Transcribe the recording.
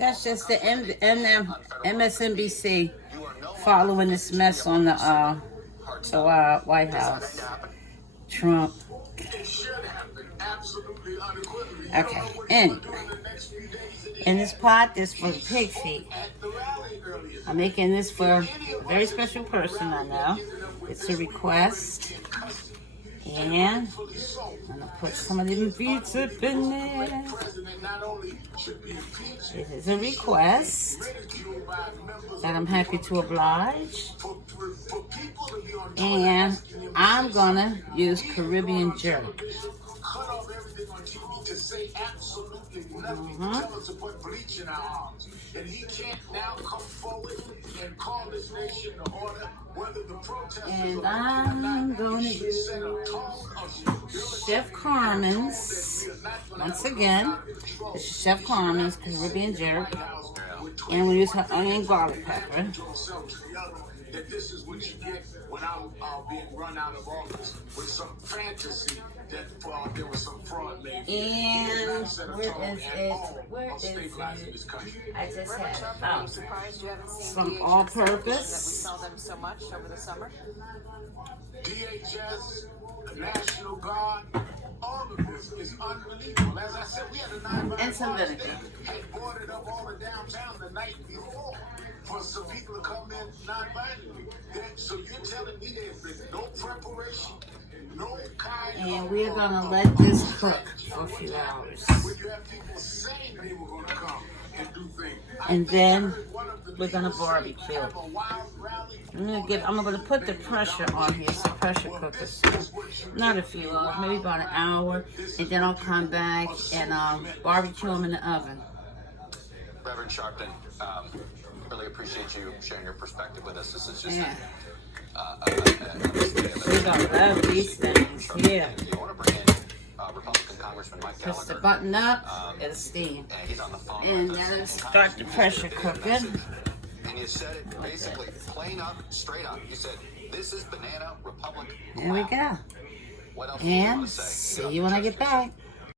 That's just the MSNBC following this mess on the White House. Trump. Okay, anyway. In this pot, this for the pig feet. I'm making this for a very special person I know. It's a request. And I'm going to put some of them beets up in there. It is a request that I'm happy to oblige. And I'm going to use Caribbean jerk. And he can't now come forward and call this nation to order whether the protest and I'm going to use Chef Carmen's, once again, this is Chef Carmen's Caribbean jerk, and we use her onion and garlic pepper. That this is what you get when I'm being run out of office with some fantasy that there was some fraud made. And where is it? Where is it? I just had some all-purpose. Sell them so much over the summer. DHS, National Guard, all of this is unbelievable. As I said, we had a 9/11 and some vinegar. Had boarded up all the downtown the night before for some people to come in non-binary. So you're telling me there's been no preparation, no kind of... And we're going to let this cook for a few hours. And then we're going to barbecue. I'm going to put the pressure on here. It's a pressure cooker. So not a few hours, maybe about an hour. And then I'll come back and barbecue them in the oven. Reverend Sharpton, really appreciate you sharing your perspective with us. This is just we're going to love these things here. You want to bring in Republican Congressman Mike Gallagher. Press the button up, it'll steam. And he's on the phone. And now let's start the pressure cooking. And you said it basically plain up, straight up. You said, this is Banana Republic. There we go. What else and see you when I get back.